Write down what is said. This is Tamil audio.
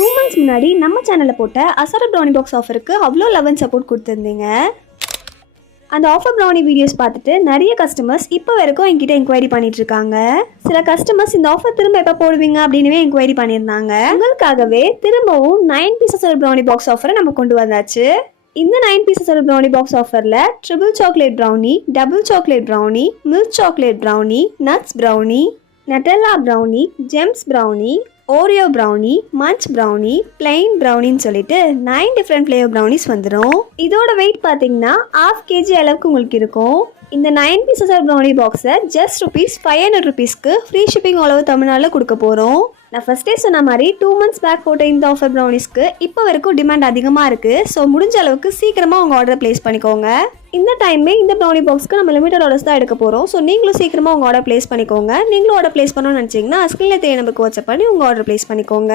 2 months முன்னாடி நம்ம சேனலில் போட்ட அசார ப்ரௌனி பாக்ஸ் ஆஃபருக்கு அவ்வளோ லவ் அண்ட் சப்போர்ட் கொடுத்துருந்தீங்க. அந்த ஆஃபர் ப்ரௌனி வீடியோஸ் பார்த்துட்டு நிறைய கஸ்டமர்ஸ் இப்போ வரைக்கும் என்கிட்ட என்கொயரி பண்ணிட்டு இருக்காங்க. சில கஸ்டமர்ஸ் இந்த ஆஃபர் திரும்ப எப்போ போடுவீங்க அப்படின்னு என்கொயரி பண்ணியிருந்தாங்க. உங்களுக்காகவே திரும்பவும் 9 பீசஸ் ப்ரௌனி பாக்ஸ் ஆஃபரை நம்ம கொண்டு வந்தாச்சு. இந்த 9 பீசஸ் ப்ரௌனி பாக்ஸ் ஆஃபரில் triple chocolate brownie, double chocolate brownie, milk chocolate brownie, nuts brownie, Nutella brownie, Gems brownie, Oreo brownie, Munch brownie, plain ப்ரௌனின்னு சொல்லிட்டு 9 டிஃப்ரெண்ட் ஃப்ளேவர் ப்ரௌனிஸ் வந்துடும். இதோட வெயிட் பார்த்தீங்கன்னா 1/2 kg அளவுக்கு உங்களுக்கு இருக்கும். இந்த 9 பீசஸ் ப்ரௌனி பாக்ஸை just ₹500 free shipping all over தமிழ்நாட்டில் கொடுக்க போகிறோம். நான் ஃபர்ஸ்டே சொன்ன மாதிரி 2 months பேக் போட்ட இந்த ஆஃபர் ப்ரௌனிஸ்க்கு இப்போ வரைக்கும் டிமாண்ட் அதிகமாக இருக்குது. ஸோ முடிஞ்ச அளவுக்கு சீக்கிரமாக உங்கள் ஆர்டர் ப்ளேஸ் பண்ணிக்கோங்க. இந்த டைமே இந்த ப்ரௌனி பாக்ஸ்க்கு நம்ம லிமிடெட் ஆர்டர்ஸ் தான் எடுக்க போகிறோம். ஸோ நீங்களும் சீக்கிரமாக உங்கள் ஆர்டர் ப்ளேஸ் பண்ணிக்கோங்க. நீங்களும் ஆர்டர் ப்ளேஸ் பண்ணணும்னு நினச்சிங்கன்னா ஸ்க்ரீனில் தெரிய நம்பருக்கு வாட்ஸ்அப் பண்ணி உங்கள் ஆர்டர் ப்ளேஸ் பண்ணிக்கோங்க.